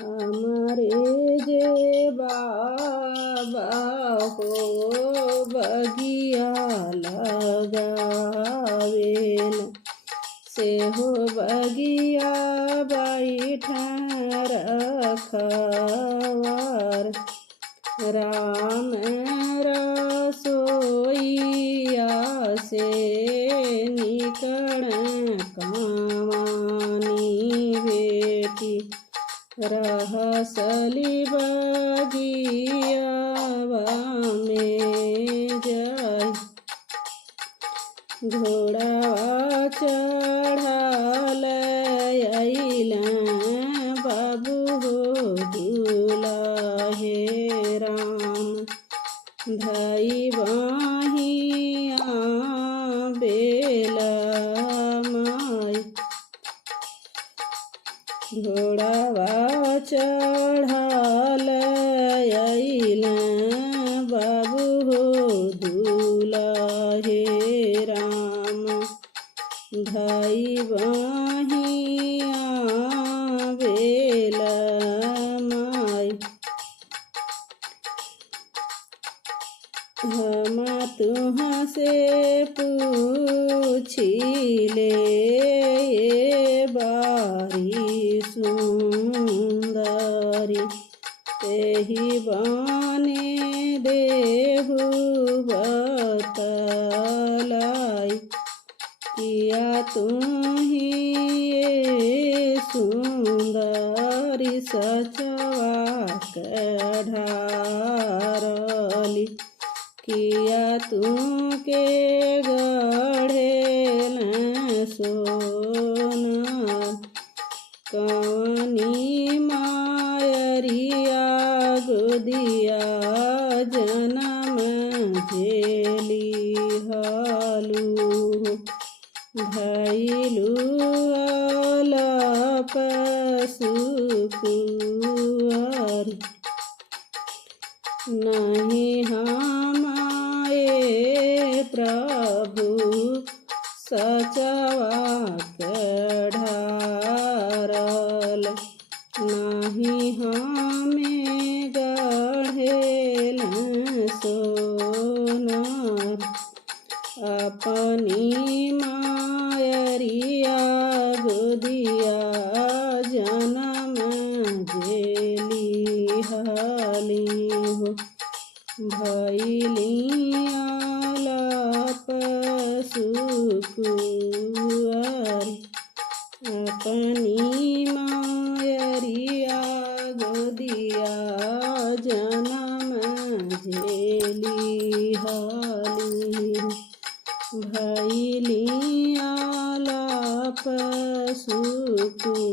हमारे जे बाबा हो बगिया लगावेन से हो बगिया बैठा रखवार राम रसोईया से निकल कामानी बेटी रहसली बगियावा में जाय घोड़ावा चढ़ल अइलन बाबू हो दुलाहे राम भाई बहिया बेला माय घोड़ावा चढ़ल अइलन बाबू हो दुलाहे राम भाई बहिया बेला माय हम तुहाँ से पूछिले ये बारी सुंदरी तेहि बाने देहु बतलाई किया तुम्ही ये सुंदरी सचवा कढ़ारली किया तुके गढ़ेल सोना कवनी मायरिया गोदिया जनम झेली हालू भैलू अलप सुकुआरी नहीं हमारे प्रभु सचवा कढ़ारल नहीं हमें गढ़ेल सोनार अपनी मायरिया गोदिया जनम झेली हाली हो भैलिया लाप सुकुआरी अपनी मायरिया गोदिया जनम झेली हाली हो भैलिया लाप सुकुआरी।